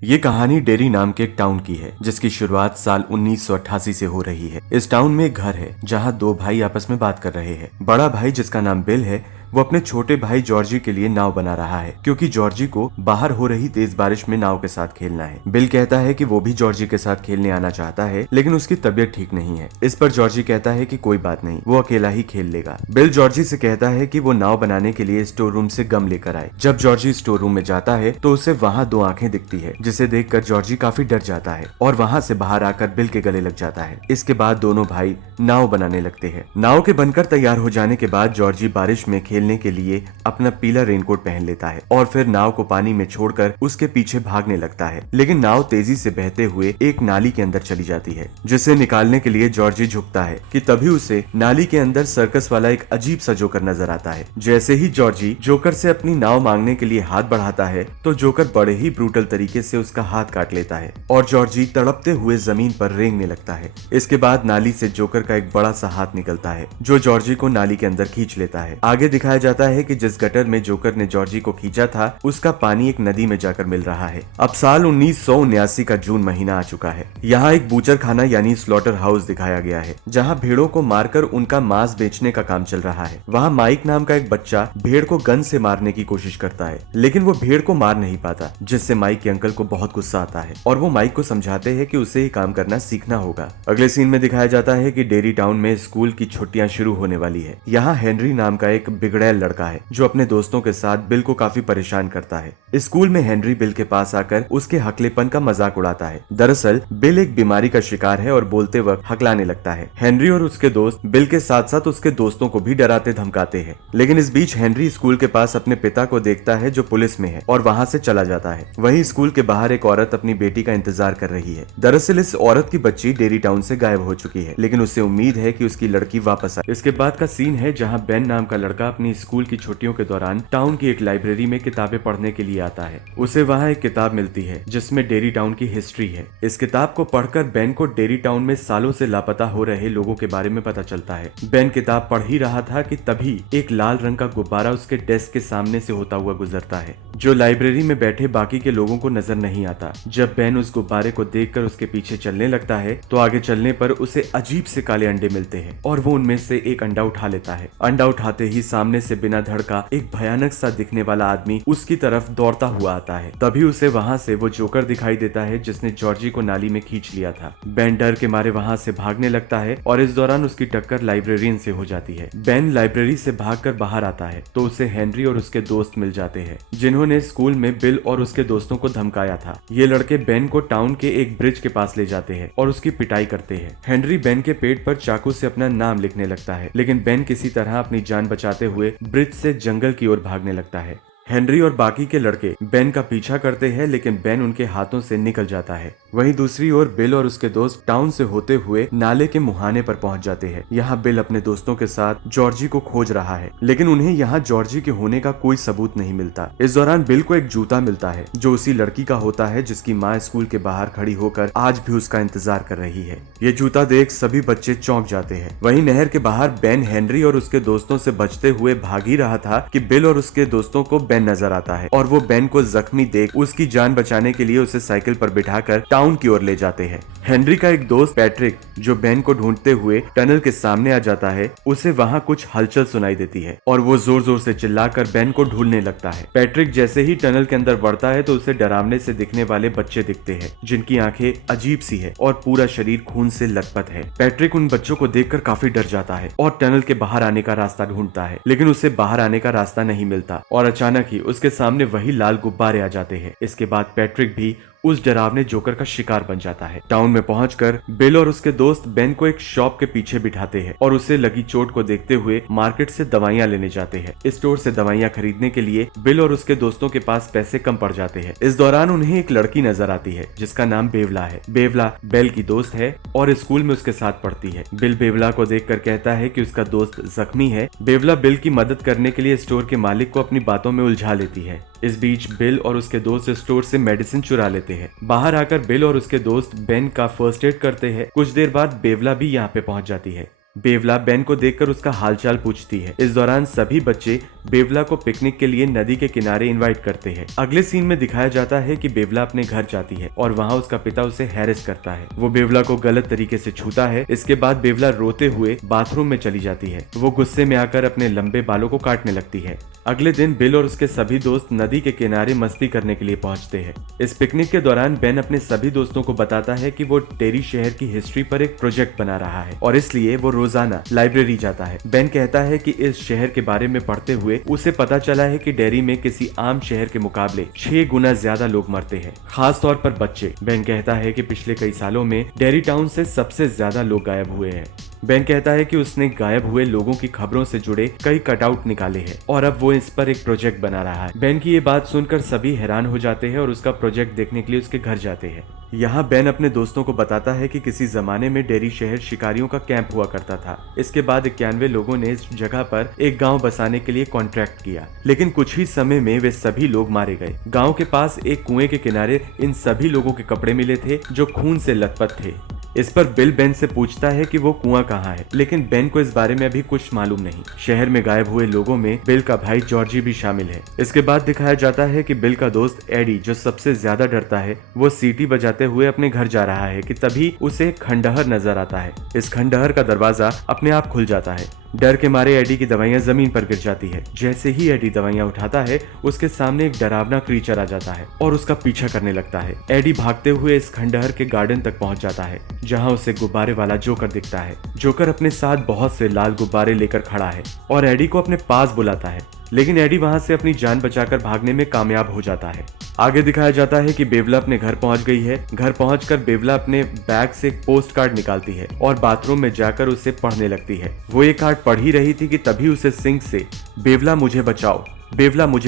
ये कहानी डेरी नाम के एक टाउन की है जिसकी शुरुआत साल 1988 से हो रही है। इस टाउन में एक घर है जहाँ दो भाई आपस में बात कर रहे हैं। बड़ा भाई जिसका नाम बिल है वो अपने छोटे भाई जॉर्जी के लिए नाव बना रहा है क्योंकि जॉर्जी को बाहर हो रही तेज बारिश में नाव के साथ खेलना है। बिल कहता है कि वो भी जॉर्जी के साथ खेलने आना चाहता है लेकिन उसकी तबीयत ठीक नहीं है। इस पर जॉर्जी कहता है कि कोई बात नहीं, वो अकेला ही खेल लेगा। बिल जॉर्जी से कहता है कि वो नाव बनाने के लिए स्टोर रूम से गम लेकर आए। जब जॉर्जी स्टोर रूम में जाता है तो उसे वहाँ दो आंखें दिखती है जिसे देखकर जॉर्जी काफी डर जाता है और वहाँ से बाहर आकर बिल के गले लग जाता है। इसके बाद दोनों भाई नाव बनाने लगते हैं। नाव के बनकर तैयार हो जाने के बाद जॉर्जी बारिश में खेलने के लिए अपना पीला रेनकोट पहन लेता है और फिर नाव को पानी में छोड़कर उसके पीछे भागने लगता है। लेकिन नाव तेजी से बहते हुए एक नाली के अंदर चली जाती है जिसे निकालने के लिए जॉर्जी झुकता है कि तभी उसे नाली के अंदर सर्कस वाला एक अजीब सा जोकर नजर आता है। जैसे ही जॉर्जी जोकर से अपनी नाव मांगने के लिए हाथ बढ़ाता है तो जोकर बड़े ही ब्रूटल तरीके से उसका हाथ काट लेता है और जॉर्जी तड़पते हुए जमीन पर रेंगने लगता है। इसके बाद नाली से जोकर का एक बड़ा सा हाथ निकलता है जो जॉर्जी को नाली के अंदर खींच लेता है। आगे दिखाया जाता है कि जिस गटर में जोकर ने जॉर्जी को खींचा था उसका पानी एक नदी में जाकर मिल रहा है। अब साल 1979 का जून महीना आ चुका है। यहाँ एक बूचर खाना यानी स्लॉटर हाउस दिखाया गया है जहाँ भेड़ों को मारकर उनका मांस बेचने का काम चल रहा है। वहाँ माइक नाम का एक बच्चा भेड़ को गन से मारने की कोशिश करता है लेकिन वो भेड़ को मार नहीं पाता, जिससे माइक के अंकल को बहुत गुस्सा आता है और वो माइक को समझाते हैं कि उसे ये काम करना सीखना होगा। अगले सीन में दिखाया जाता है कि डेरी टाउन में स्कूल की छुट्टियां शुरू होने वाली है। यहाँ हेनरी नाम का एक बिगड़ैल लड़का है जो अपने दोस्तों के साथ बिल को काफी परेशान करता है। स्कूल में हेनरी बिल के पास आकर उसके हकलेपन का मजाक उड़ाता है। दरअसल बिल एक बीमारी का शिकार है और बोलते वक्त हकलाने लगता है। हेनरी और उसके दोस्त बिल के साथ साथ उसके दोस्तों को भी डराते धमकाते हैं। लेकिन इस बीच हेनरी स्कूल के पास अपने पिता को देखता है जो पुलिस में है और वहाँ से चला जाता है। वहीं स्कूल के बाहर एक औरत अपनी बेटी का इंतजार कर रही है। दरअसल इस औरत की बच्ची डेरी टाउन से गायब हो चुकी है लेकिन उसे उम्मीद है कि उसकी लड़की वापस आए। इसके बाद का सीन है जहाँ बेन नाम का लड़का अपनी स्कूल की छुट्टियों के दौरान टाउन की एक लाइब्रेरी में किताबें पढ़ने के लिए आता है। उसे वहाँ एक किताब मिलती है जिसमें डेरी टाउन की हिस्ट्री है। इस किताब को पढ़कर बेन को डेरी टाउन में सालों से लापता हो रहे लोगों के बारे में पता चलता है। बेन किताब पढ़ ही रहा था कि तभी एक लाल रंग का गुब्बारा उसके डेस्क के सामने से होता हुआ गुजरता है जो लाइब्रेरी में बैठे बाकी के लोगों को नजर नहीं आता। जब बेन उस गुब्बारे को देखकर उसके पीछे चलने लगता है तो आगे चलने पर उसे अजीब से काले अंडे मिलते हैं और वो उनमें से एक अंडा उठा लेता है। अंडा उठाते ही सामने से बिना धड़का एक भयानक सा दिखने वाला आदमी उसकी तरफ दौड़ता हुआ आता है। तभी उसे वहाँ से वो जोकर दिखाई देता है जिसने जॉर्जी को नाली में खींच लिया था। बेन डर के मारे वहाँ से भागने लगता है और इस दौरान उसकी टक्कर लाइब्रेरियन से हो जाती है। बेन लाइब्रेरी से भागकर बाहर आता है तो उसे हेनरी और उसके दोस्त मिल जाते हैं जिन्होंने स्कूल में बिल और उसके दोस्तों को धमकाया था। ये लड़के बेन को टाउन के एक ब्रिज के पास ले जाते हैं और उसकी पिटाई करते हैं। हेनरी बेन के पेट पर चाकू से अपना नाम लिखने लगता है लेकिन बेन किसी तरह अपनी जान बचाते हुए ब्रिज से जंगल की ओर भागने लगता है। हेनरी और बाकी के लड़के बेन का पीछा करते हैं लेकिन बेन उनके हाथों से निकल जाता है। वहीं दूसरी ओर बिल और उसके दोस्त टाउन से होते हुए नाले के मुहाने पर पहुंच जाते हैं। यहाँ बिल अपने दोस्तों के साथ जॉर्जी को खोज रहा है लेकिन उन्हें यहाँ जॉर्जी के होने का कोई सबूत नहीं मिलता। इस दौरान बिल को एक जूता मिलता है जो उसी लड़की का होता है जिसकी माँ स्कूल के बाहर खड़ी होकर आज भी उसका इंतजार कर रही है। ये जूता देख सभी बच्चे चौंक जाते हैं। वहीं नहर के बाहर बेन हेनरी और उसके दोस्तों से बचते हुए भाग ही रहा था कि बिल और उसके दोस्तों को बेन नजर आता है और वो बेन को जख्मी देख उसकी जान बचाने के लिए उसे साइकिल पर बिठाकर टाउन की ओर ले जाते हैं। हेनरी का एक दोस्त पैट्रिक जो बेन को ढूंढते हुए टनल के सामने आ जाता है, उसे वहाँ कुछ हलचल सुनाई देती है और वो जोर जोर से चिल्लाकर बेन को ढूंढने लगता है। पैट्रिक जैसे ही टनल के अंदर बढ़ता है तो उसे डरावने से दिखने वाले बच्चे दिखते हैं जिनकी आंखें अजीब सी है और पूरा शरीर खून से लथपथ है। पैट्रिक उन बच्चों को देखकर काफी डर जाता है और टनल के बाहर आने का रास्ता ढूंढता है लेकिन उसे बाहर आने का रास्ता नहीं मिलता और अचानक ही उसके सामने वही लाल गुब्बारे आ जाते हैं। इसके बाद पैट्रिक भी उस डरावने जोकर का शिकार बन जाता है। टाउन में पहुंचकर बिल और उसके दोस्त बेन को एक शॉप के पीछे बिठाते हैं और उसे लगी चोट को देखते हुए मार्केट से दवाइयां लेने जाते हैं। स्टोर से दवाइयां खरीदने के लिए बिल और उसके दोस्तों के पास पैसे कम पड़ जाते हैं। इस दौरान उन्हें एक लड़की नजर आती है जिसका नाम बेवला है। बेवला बेल की दोस्त है और स्कूल में उसके साथ पढ़ती है। बिल बेवला को देखकर कहता है कि उसका दोस्त जख्मी है। बेवला बिल की मदद करने के लिए स्टोर के मालिक को अपनी बातों में उलझा लेती है। इस बीच बिल और उसके दोस्त स्टोर से मेडिसिन चुरा लेते हैं। बाहर आकर बिल और उसके दोस्त बेन का फर्स्ट एड करते हैं। कुछ देर बाद बेवला भी यहाँ पे पहुंच जाती है। बेवला बेन को देखकर उसका हालचाल पूछती है। इस दौरान सभी बच्चे बेवला को पिकनिक के लिए नदी के किनारे इनवाइट करते हैं। अगले सीन में दिखाया जाता है कि बेवला अपने घर जाती है और वहाँ उसका पिता उसे हैरेस करता है। वो बेवला को गलत तरीके से छूता है। इसके बाद बेवला रोते हुए बाथरूम में चली जाती है। वो गुस्से में आकर अपने लंबे बालों को काटने लगती है। अगले दिन बिल और उसके सभी दोस्त नदी के किनारे मस्ती करने के लिए पहुंचते हैं। इस पिकनिक के दौरान बेन अपने सभी दोस्तों को बताता है कि वो डेरी शहर की हिस्ट्री पर एक प्रोजेक्ट बना रहा है और इसलिए वो रोजाना लाइब्रेरी जाता है। बेन कहता है कि इस शहर के बारे में पढ़ते हुए उसे पता चला है कि डेरी में किसी आम शहर के मुकाबले 6 गुना ज्यादा लोग मरते हैं, खास तौर पर बच्चे। बेन कहता है कि पिछले कई सालों में डेरी टाउन से सबसे ज्यादा लोग गायब हुए हैं। बेन कहता है कि उसने गायब हुए लोगों की खबरों से जुड़े कई कटआउट निकाले हैं और अब वो इस पर एक प्रोजेक्ट बना रहा है। बेन की ये बात सुनकर सभी हैरान हो जाते हैं और उसका प्रोजेक्ट देखने के लिए उसके घर जाते हैं। यहाँ बेन अपने दोस्तों को बताता है कि किसी जमाने में डेरी शहर शिकारियों का कैंप हुआ करता था। इसके बाद 91 लोगों ने इस जगह पर एक गांव बसाने के लिए कॉन्ट्रैक्ट किया, लेकिन कुछ ही समय में वे सभी लोग मारे गए। गांव के पास एक कुएं के किनारे इन सभी लोगों के कपड़े मिले थे जो खून से लथपथ थे। इस पर बिल बेन से पूछता है कि वो कुआं कहाँ है, लेकिन बेन को इस बारे में अभी कुछ मालूम नहीं। शहर में गायब हुए लोगों में बिल का भाई जॉर्जी भी शामिल है। इसके बाद दिखाया जाता है कि बिल का दोस्त एडी, जो सबसे ज्यादा डरता है, वो सीटी बजाते हुए अपने घर जा रहा है कि तभी उसे खंडहर नजर आता है। इस खंडहर का दरवाजा अपने आप खुल जाता है। डर के मारे एडी की दवाइयां जमीन पर गिर जाती है। जैसे ही एडी दवाइयां उठाता है, उसके सामने एक डरावना क्रीचर आ जाता है और उसका पीछा करने लगता है। एडी भागते हुए इस खंडहर के गार्डन तक पहुंच जाता है, जहां उसे गुब्बारे वाला जोकर दिखता है। जोकर अपने साथ बहुत से लाल गुब्बारे लेकर खड़ा है और एडी को अपने पास बुलाता है, लेकिन एडी वहां से अपनी जान बचाकर भागने में कामयाब हो जाता है। आगे दिखाया जाता है कि बेवला अपने घर पहुंच गई है। घर पहुंचकर बेवला अपने बैग से एक पोस्ट कार्ड निकालती है और बाथरूम में जाकर उसे पढ़ने लगती है। वो ये कार्ड पढ़ ही रही थी कि तभी उसे सिंक से बेवला मुझे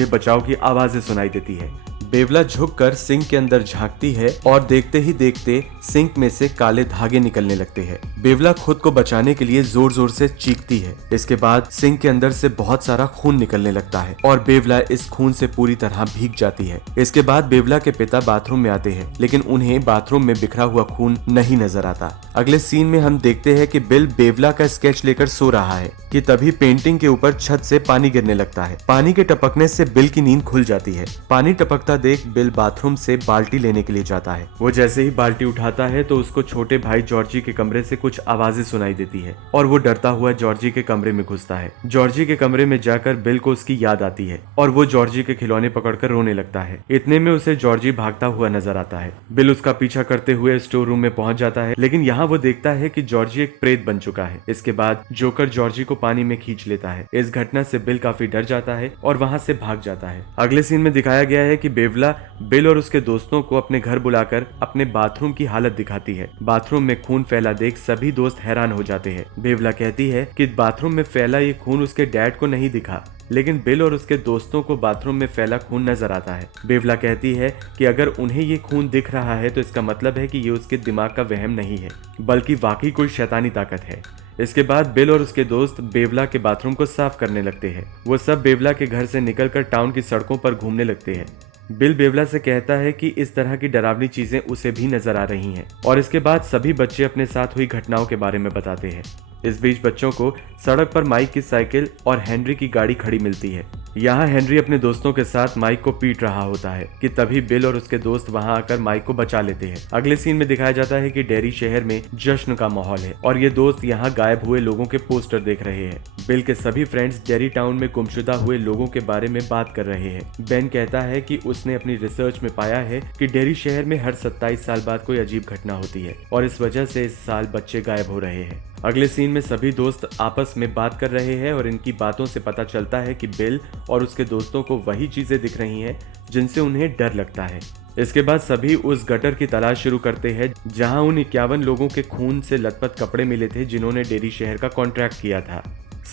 बचाओ की आवाजें सुनाई देती है। बेवला झुककर सिंक के अंदर झांकती है और देखते ही देखते सिंक में से काले धागे निकलने लगते हैं। बेवला खुद को बचाने के लिए जोर जोर से चीखती है। इसके बाद सिंक के अंदर से बहुत सारा खून निकलने लगता है और बेवला इस खून से पूरी तरह भीग जाती है। इसके बाद बेवला के पिता बाथरूम में आते हैं, लेकिन उन्हें बाथरूम में बिखरा हुआ खून नहीं नजर आता। अगले सीन में हम देखते हैं कि बिल बेवला का स्केच लेकर सो रहा है कि तभी पेंटिंग के ऊपर छत से पानी गिरने लगता है। पानी के टपकने से बिल की नींद खुल जाती है। पानी टपकता देख बिल बाथरूम से बाल्टी लेने के लिए जाता है। वो जैसे ही बाल्टी उठाता है तो उसको छोटे भाई जॉर्जी के कमरे से कुछ आवाजें सुनाई देती है और वो डरता हुआ जॉर्जी के कमरे में घुसता है। जॉर्जी के कमरे में जाकर बिल को उसकी याद आती है और वो जॉर्जी के खिलौने पकड़कर रोने लगता है। इतने में उसे जॉर्जी भागता हुआ नजर आता है। बिल उसका पीछा करते हुए स्टोर रूम में पहुंच जाता है, लेकिन यहाँ वो देखता है कि जॉर्जी एक प्रेत बन चुका है। इसके बाद जोकर जॉर्जी को पानी में खींच लेता है। इस घटना से बिल काफी डर जाता है और वहाँ से भाग जाता है। अगले सीन में दिखाया गया है कि बेवला बिल और उसके दोस्तों को अपने घर बुलाकर अपने बाथरूम की हालत दिखाती है। बाथरूम में खून फैला देख सभी दोस्त हैरान हो जाते हैं। बेवला कहती है कि बाथरूम में फैला ये खून उसके डैड को नहीं दिखा, लेकिन बिल और उसके दोस्तों को बाथरूम में फैला खून नजर आता है। बेवला कहती है कि अगर उन्हें ये खून दिख रहा है तो इसका मतलब है कि ये उसके दिमाग का वहम नहीं है, बल्कि वाकई कोई शैतानी ताकत है। इसके बाद बिल और उसके दोस्त बेवला के बाथरूम को साफ करने लगते हैं। वो सब बेवला के घर से निकलकर टाउन की सड़कों पर घूमने लगते हैं। बिल बेवला से कहता है कि इस तरह की डरावनी चीजें उसे भी नजर आ रही हैं और इसके बाद सभी बच्चे अपने साथ हुई घटनाओं के बारे में बताते हैं। इस बीच बच्चों को सड़क पर माइक की साइकिल और हेनरी की गाड़ी खड़ी मिलती है। यहाँ हेनरी अपने दोस्तों के साथ माइक को पीट रहा होता है कि तभी बिल और उसके दोस्त वहाँ आकर माइक को बचा लेते हैं। अगले सीन में दिखाया जाता है कि डेरी शहर में जश्न का माहौल है और ये दोस्त यहाँ गायब हुए लोगों के पोस्टर देख रहे हैं। बिल के सभी फ्रेंड्स डेरी टाउन में गुमशुदा हुए लोगों के बारे में बात कर रहे हैं। बेन कहता है कि उसने अपनी रिसर्च में पाया है कि डेरी शहर में हर 27 साल बाद कोई अजीब घटना होती है और इस वजह से इस साल बच्चे गायब हो रहे हैं। अगले सीन में सभी दोस्त आपस में बात कर रहे हैं और इनकी बातों से पता चलता है कि बिल और उसके दोस्तों को वही चीजें दिख रही हैं जिनसे उन्हें डर लगता है। इसके बाद सभी उस गटर की तलाश शुरू करते हैं जहां उन 51 लोगों के खून से लथपथ कपड़े मिले थे जिन्होंने डेरी शहर का कॉन्ट्रैक्ट किया था।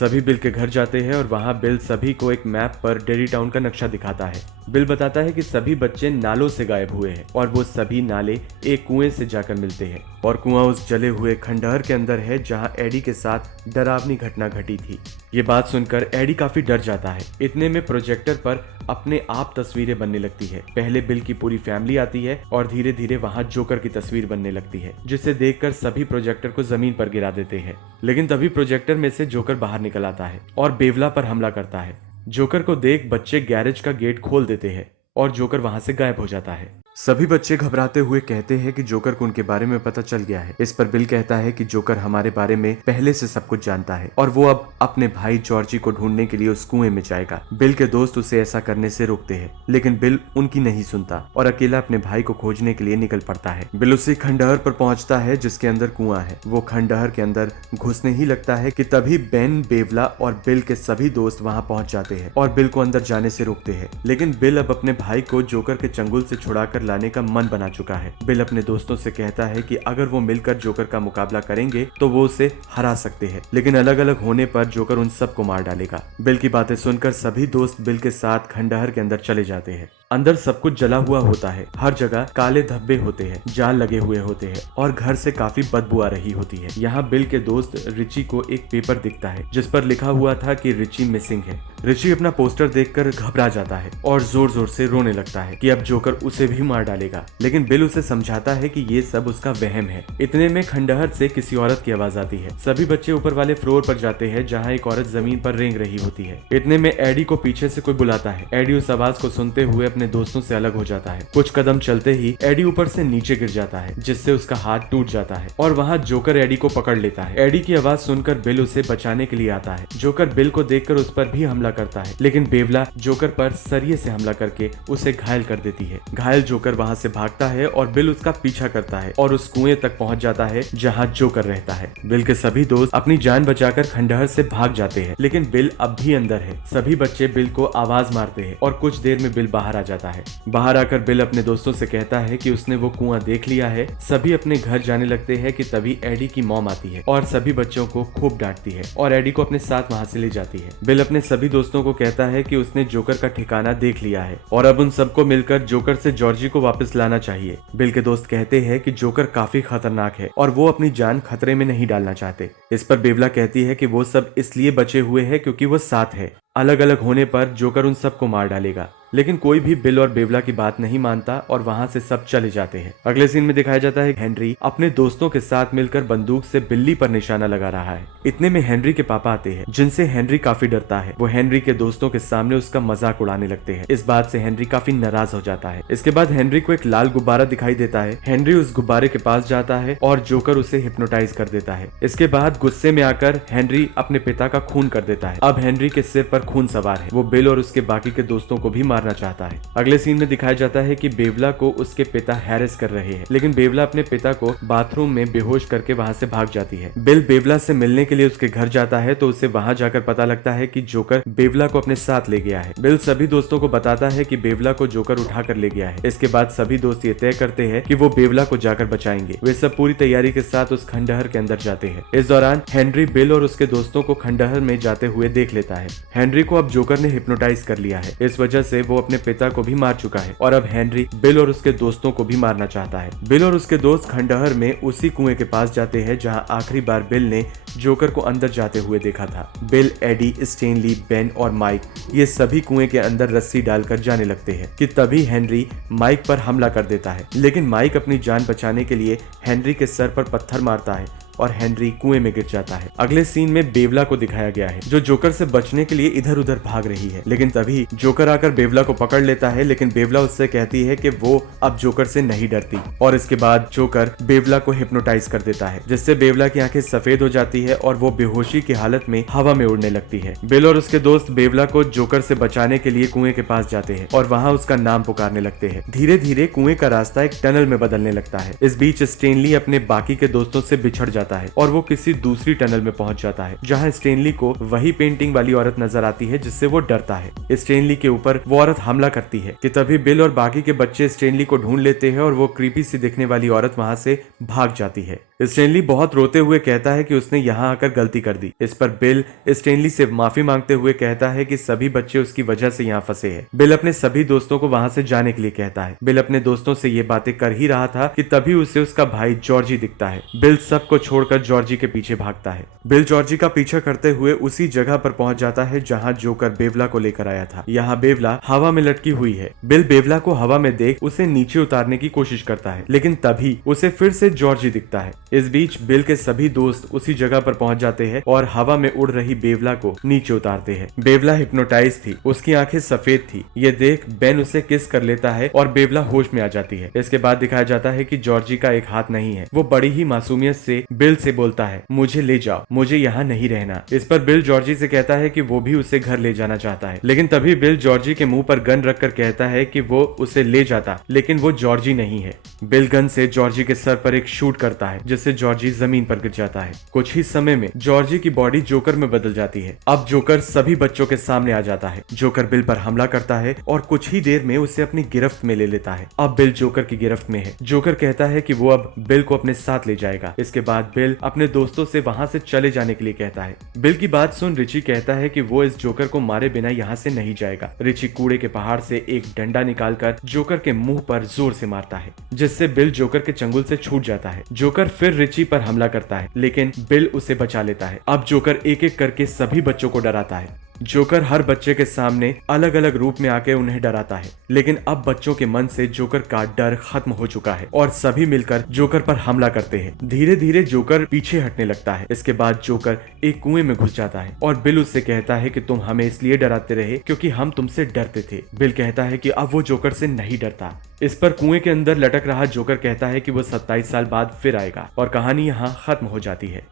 सभी बिल के घर जाते हैं और वहाँ बिल सभी को एक मैप पर डेरी टाउन का नक्शा दिखाता है। बिल बताता है कि सभी बच्चे नालों से गायब हुए हैं और वो सभी नाले एक कुएं से जाकर मिलते हैं और कुआं उस जले हुए खंडहर के अंदर है जहां एडी के साथ डरावनी घटना घटी थी। ये बात सुनकर एडी काफी डर जाता है। इतने में प्रोजेक्टर पर अपने आप तस्वीरें बनने लगती है। पहले बिल की पूरी फैमिली आती है और धीरे धीरे वहां जोकर की तस्वीर बनने लगती है, जिसे देखकर सभी प्रोजेक्टर को जमीन पर गिरा देते हैं। लेकिन तभी प्रोजेक्टर में से जोकर बाहर निकल आता है और बेवला पर हमला करता है। जोकर को देख बच्चे गैरेज का गेट खोल देते हैं और जोकर वहां से गायब हो जाता है। सभी बच्चे घबराते हुए कहते हैं कि जोकर को उनके बारे में पता चल गया है। इस पर बिल कहता है कि जोकर हमारे बारे में पहले से सब कुछ जानता है और वो अब अपने भाई जॉर्जी को ढूंढने के लिए उस कुएं में जाएगा। बिल के दोस्त उसे ऐसा करने से रोकते हैं, लेकिन बिल उनकी नहीं सुनता और अकेला अपने भाई को खोजने के लिए निकल पड़ता है। बिल उसी खंडहर पर पहुंचता है जिसके अंदर कुआं है। वो खंडहर के अंदर घुसने ही लगता है कि तभी बेन, बेवला और बिल के सभी दोस्त वहां पहुंच जाते हैं और बिल को अंदर जाने से रोकते हैं। लेकिन बिल अब अपने भाई को जोकर के चंगुल से छुड़ाकर लाने का मन बना चुका है। बिल अपने दोस्तों से कहता है कि अगर वो मिलकर जोकर का मुकाबला करेंगे तो वो उसे हरा सकते हैं, लेकिन अलग अलग होने पर जोकर उन सबको मार डालेगा। बिल की बातें सुनकर सभी दोस्त बिल के साथ खंडहर के अंदर चले जाते हैं। अंदर सब कुछ जला हुआ होता है। हर जगह काले धब्बे होते हैं, जाल लगे हुए होते हैं और घर से काफी बदबू आ रही होती है। यहाँ बिल के दोस्त रिची को एक पेपर दिखता है जिस पर लिखा हुआ था कि रिची मिसिंग है। रिची अपना पोस्टर देखकर घबरा जाता है और जोर जोर से रोने लगता है कि अब जोकर उसे भी मार डालेगा, लेकिन बिल उसे समझाता है कि ये सब उसका वहम है। इतने में खंडहर से किसी औरत की आवाज आती है। सभी बच्चे ऊपर वाले फ्लोर पर जाते हैं जहाँ एक औरत जमीन पर रेंग रही होती है। इतने में एडी को पीछे से कोई बुलाता है। एडी उस आवाज को सुनते हुए अपने दोस्तों से अलग हो जाता है। कुछ कदम चलते ही एडी ऊपर से नीचे गिर जाता है, जिससे उसका हाथ टूट जाता है और वहाँ जोकर एडी को पकड़ लेता है। एडी की आवाज सुनकर बिल उसे बचाने के लिए आता है। जोकर बिल को देखकर उस पर भी हमला करता है, लेकिन बेवला जोकर पर सरिये से हमला करके उसे घायल कर देती है। घायल जोकर वहाँ से भागता है और बिल उसका पीछा करता है और उस कुएं तक पहुँच जाता है जहाँ जोकर रहता है। बिल के सभी दोस्त अपनी जान बचाकर खंडहर से भाग जाते हैं, लेकिन बिल अब भी अंदर है। सभी बच्चे बिल को आवाज मारते हैं और कुछ देर में बिल बाहर आ जाता है। बाहर आकर बिल अपने दोस्तों से कहता है कि उसने वो कुआं देख लिया है। सभी अपने घर जाने लगते हैं कि तभी एडी की मॉम आती है और सभी बच्चों को खूब डांटती है और एडी को अपने साथ वहां से ले जाती है। बिल अपने सभी दोस्तों को कहता है कि उसने जोकर का ठिकाना देख लिया है और अब उन सबको मिलकर जोकर से जॉर्जी को वापस लाना चाहिए। बिल के दोस्त कहते हैं कि जोकर काफी खतरनाक है और वो अपनी जान खतरे में नहीं डालना चाहते। इस पर बेवला कहती है कि वो सब इसलिए बचे हुए हैं क्योंकि वो साथ है। अलग अलग होने पर जोकर उन सबको मार डालेगा, लेकिन कोई भी बिल और बेवला की बात नहीं मानता और वहां से सब चले जाते हैं। अगले सीन में दिखाया जाता है हेनरी अपने दोस्तों के साथ मिलकर बंदूक से बिल्ली पर निशाना लगा रहा है। इतने में हेनरी के पापा आते हैं, जिनसे हेनरी काफी डरता है। वो हेनरी के दोस्तों के सामने उसका मजाक उड़ाने लगते हैं। इस बात से हेनरी काफी नाराज हो जाता है। इसके बाद हेनरी को एक लाल गुब्बारा दिखाई देता है। हेनरी उस गुब्बारे के पास जाता है और जोकर उसे हिप्नोटाइज कर देता है। इसके बाद गुस्से में आकर हेनरी अपने पिता का खून कर देता है। अब हेनरी के सिर पर खून सवार है। वो बिल और उसके बाकी के दोस्तों को भी मारना चाहता है। अगले सीन में दिखाया जाता है कि बेवला को उसके पिता हैरेस कर रहे हैं, लेकिन बेवला अपने पिता को बाथरूम में बेहोश करके वहां से भाग जाती है। बिल बेवला से मिलने के लिए उसके घर जाता है तो उसे वहां जाकर पता लगता है कि जोकर बेवला को अपने साथ ले गया है। बिल सभी दोस्तों को बताता है कि बेवला को जोकर उठा कर ले गया है। इसके बाद सभी दोस्त ये तय करते हैं कि वो बेवला को जाकर बचाएंगे। वे सब पूरी तैयारी के साथ उस खंडहर के अंदर जाते हैं। इस दौरान हेनरी बिल और उसके दोस्तों को खंडहर में जाते हुए देख लेता है। हेनरी को अब जोकर ने हिप्नोटाइज कर लिया है। इस वजह से वो अपने पिता को भी मार चुका है और अब हेनरी बिल और उसके दोस्तों को भी मारना चाहता है। बिल और उसके दोस्त खंडहर में उसी कुएं के पास जाते हैं जहां आखिरी बार बिल ने जोकर को अंदर जाते हुए देखा था। बिल, एडी, स्टेनली, बेन और माइक ये सभी कुएं के अंदर रस्सी डालकर जाने लगते हैं कि तभी हेनरी माइक पर हमला कर देता है, लेकिन माइक अपनी जान बचाने के लिए हेनरी के सर पर पत्थर मारता है और हेनरी कुएं में गिर जाता है। अगले सीन में बेवला को दिखाया गया है जो जोकर से बचने के लिए इधर उधर भाग रही है, लेकिन तभी जोकर आकर बेवला को पकड़ लेता है। लेकिन बेवला उससे कहती है कि वो अब जोकर से नहीं डरती और इसके बाद जोकर बेवला को हिप्नोटाइज कर देता है, जिससे बेवला की आंखें सफेद हो जाती है और वो बेहोशी की हालत में हवा में उड़ने लगती है। बिल और उसके दोस्त बेवला को जोकर से बचाने के लिए कुएं के पास जाते हैं और वहाँ उसका नाम पुकारने लगते हैं। धीरे धीरे कुएं का रास्ता एक टनल में बदलने लगता है। इस बीच स्टेनली अपने बाकी के दोस्तों से बिछड़ जाता जाता है और वो किसी दूसरी टनल में पहुंच जाता है जहां स्टेनली को वही पेंटिंग वाली औरत नजर आती है जिससे वो डरता है। स्टेनली के ऊपर वो औरत हमला करती है कि तभी बिल और बाकी के बच्चे स्टेनली को ढूंढ लेते हैं और वो क्रीपी सी दिखने वाली औरत वहां से भाग जाती है। स्टेनली बहुत रोते हुए कहता है कि उसने यहाँ आकर गलती कर दी। इस पर बिल स्टेनली से माफी मांगते हुए कहता है कि सभी बच्चे उसकी वजह से यहाँ फंसे हैं। बिल अपने सभी दोस्तों को वहां से जाने के लिए कहता है। बिल अपने दोस्तों से ये बातें कर ही रहा था कि तभी उसे उसका भाई जॉर्जी दिखता है। बिल सबको छोड़कर जॉर्जी के पीछे भागता है। बिल जॉर्जी का पीछा करते हुए उसी जगह पर पहुंच जाता है जहां जोकर बेवला को लेकर आया था। यहाँ बेवला हवा में लटकी हुई है। बिल बेवला को हवा में देख उसे नीचे उतारने की कोशिश करता है, लेकिन तभी उसे फिर से जॉर्जी दिखता है। इस बीच बिल के सभी दोस्त उसी जगह पर पहुंच जाते हैं और हवा में उड़ रही बेवला को नीचे उतारते हैं। बेवला हिप्नोटाइज थी, उसकी आंखें सफेद थी। ये देख बेन उसे किस कर लेता है और बेवला होश में आ जाती है। इसके बाद दिखाया जाता है कि जॉर्जी का एक हाथ नहीं है। वो बड़ी ही मासूमियत से बिल से बोलता है, मुझे ले जाओ, मुझे यहाँ नहीं रहना। इस पर बिल जॉर्जी से कहता है कि वो भी उसे घर ले जाना चाहता है, लेकिन तभी बिल जॉर्जी के मुंह पर गन रखकर कहता है कि वो उसे ले जाता, लेकिन वो जॉर्जी नहीं है। बिल गन से जॉर्जी के सर पर एक शूट करता है जिससे जॉर्जी जमीन पर गिर जाता है। कुछ ही समय में जॉर्जी की बॉडी जोकर में बदल जाती है। अब जोकर सभी बच्चों के सामने आ जाता है। जोकर बिल पर हमला करता है और कुछ ही देर में उसे अपनी गिरफ्त में ले लेता है। अब बिल जोकर की गिरफ्त में है। जोकर कहता है कि वो अब बिल को अपने साथ ले जाएगा। इसके बाद बिल अपने दोस्तों से वहां से चले जाने के लिए कहता है। बिल की बात सुन रिची कहता है कि वो इस जोकर को मारे बिना यहाँ से नहीं जाएगा। रिची कूड़े के पहाड़ से एक डंडा निकालकर जोकर के मुंह पर जोर से मारता है, जिससे बिल जोकर के चंगुल से छूट जाता है। जोकर फिर रिची पर हमला करता है, लेकिन बिल उसे बचा लेता है। अब जोकर एक एक करके सभी बच्चों को डराता है। जोकर हर बच्चे के सामने अलग अलग रूप में आके उन्हें डराता है, लेकिन अब बच्चों के मन से जोकर का डर खत्म हो चुका है और सभी मिलकर जोकर पर हमला करते हैं। धीरे धीरे जोकर पीछे हटने लगता है। इसके बाद जोकर एक कुएं में घुस जाता है और बिल उससे कहता है कि तुम हमें इसलिए डराते रहे क्योंकि हम तुमसे डरते थे। बिल कहता है कि अब वो जोकर से नहीं डरता। इस पर कुएं के अंदर लटक रहा जोकर कहता है कि वो 27 साल बाद फिर आएगा और कहानी यहाँ खत्म हो जाती है।